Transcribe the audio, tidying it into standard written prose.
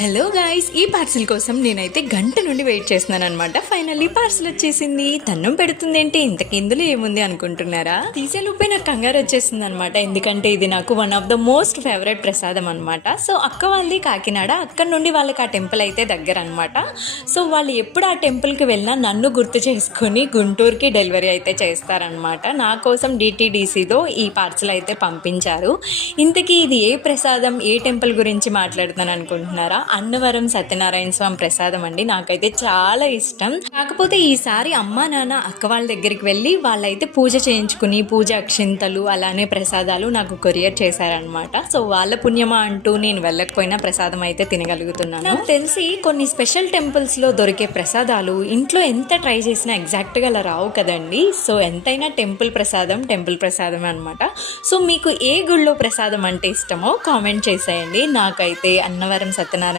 Hello guys, ఈ parcel కోసం నేనైతే గంట నుండి వెయిట్ చేస్తున్నాను అనమాట. ఫైనల్లీ పార్సిల్ వచ్చేసింది. తన్నం పెడుతుంది ఏంటి, ఇంతకి ఇందులో ఏముంది అనుకుంటున్నారా? తీసే లోపే నాకు కంగారు వచ్చేసింది అనమాట. ఎందుకంటే ఇది నాకు one of the most favourite ప్రసాదం అనమాట. సో అక్క వాళ్ళది కాకినాడ, అక్కడ నుండి వాళ్ళకి ఆ టెంపుల్ అయితే దగ్గర అనమాట. సో వాళ్ళు ఎప్పుడు ఆ టెంపుల్కి వెళ్ళినా నన్ను గుర్తు చేసుకుని గుంటూరుకి డెలివరీ అయితే చేస్తారనమాట. నా కోసం డిటీడీసీలో ఈ పార్సిల్ అయితే పంపించారు. ఇంతకీ ఇది ఏ ప్రసాదం, ఏ టెంపుల్ గురించి మాట్లాడుతున్నాను అనుకుంటున్నారా? అన్నవరం సత్యనారాయణ స్వామి ప్రసాదం అండి. నాకైతే చాలా ఇష్టం. కాకపోతే ఈసారి అమ్మా నాన్న అక్క వాళ్ళ దగ్గరికి వెళ్ళి వాళ్ళైతే పూజ చేయించుకుని పూజ అక్షింతలు అలానే ప్రసాదాలు నాకు కొరియర్ చేశారనమాట. సో వాళ్ళ పుణ్యమా అంటూ నేను వెళ్ళకపోయినా ప్రసాదం అయితే తినగలుగుతున్నాను. నాకు తెలిసి కొన్ని స్పెషల్ టెంపుల్స్ లో దొరికే ప్రసాదాలు ఇంట్లో ఎంత ట్రై చేసినా ఎగ్జాక్ట్ గా అలా రావు కదండి. సో ఎంతైనా టెంపుల్ ప్రసాదమే అనమాట. సో మీకు ఏ గుళ్ళో ప్రసాదం అంటే ఇష్టమో కామెంట్ చేసేయండి. నాకైతే అన్నవరం సత్యనారాయణ